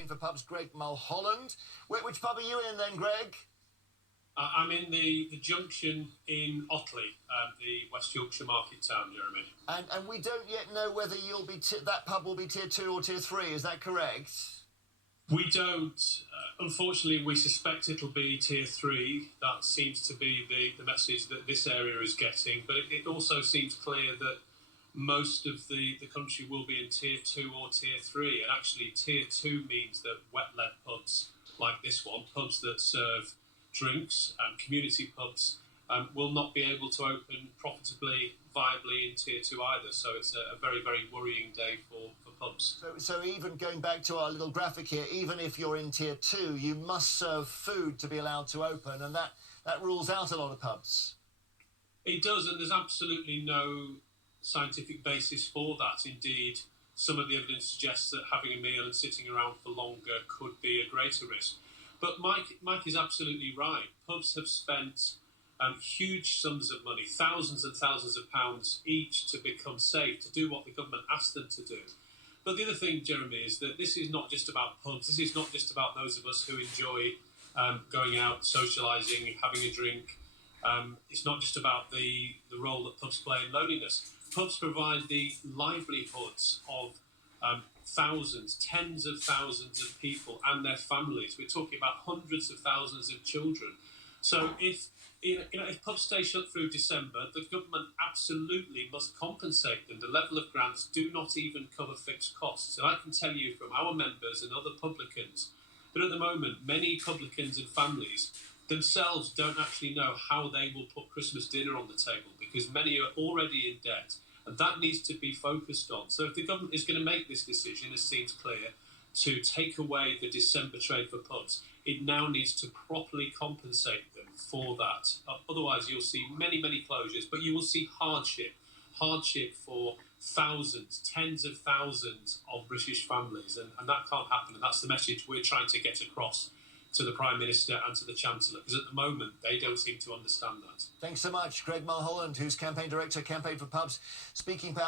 campaign for pubs, Greg Mulholland. Which pub are you in then, Greg? I'm in the junction in Otley, the West Yorkshire market town, Jeremy. And we don't yet know whether you'll be that pub will be tier 2 or tier 3. Is that correct? We don't. Unfortunately, we suspect it'll be tier 3. That seems to be the message that this area is getting. But it also seems clear that most of the country will be in tier 2 or tier 3. And actually, tier 2 means that wet-led pubs like this one, pubs that serve drinks and community pubs, will not be able to open profitably, viably in tier 2 either. So it's a very, very worrying day for pubs. So even going back to our little graphic here, even if you're in tier 2, you must serve food to be allowed to open, and that rules out a lot of pubs. It does, and there's absolutely no scientific basis for that. Indeed, some of the evidence suggests that having a meal and sitting around for longer could be a greater risk. But Mike is absolutely right. Pubs have spent huge sums of money, thousands and thousands of pounds each, to become safe, to do what the government asked them to do. But the other thing, Jeremy, is that this is not just about pubs. This is not just about those of us who enjoy going out, socialising, having a drink. It's not just about the role that pubs play in loneliness. Pubs provide the livelihoods of thousands, tens of thousands of people and their families. We're talking about hundreds of thousands of children. So if pubs stay shut through December, the government absolutely must compensate them. The level of grants do not even cover fixed costs. And I can tell you from our members and other publicans that at the moment, many publicans and families themselves don't actually know how they will put Christmas dinner on the table, because many are already in debt, and that needs to be focused on. So if the government is going to make this decision, as seems clear, to take away the December trade for pubs, it now needs to properly compensate them for that. Otherwise, you'll see many, many closures, but you will see hardship for thousands, tens of thousands of British families, and that can't happen. And that's the message we're trying to get across to the Prime Minister and to the Chancellor, because at the moment they don't seem to understand that. Thanks so much, Greg Mulholland, who's Campaign Director, Campaign for Pubs, speaking power.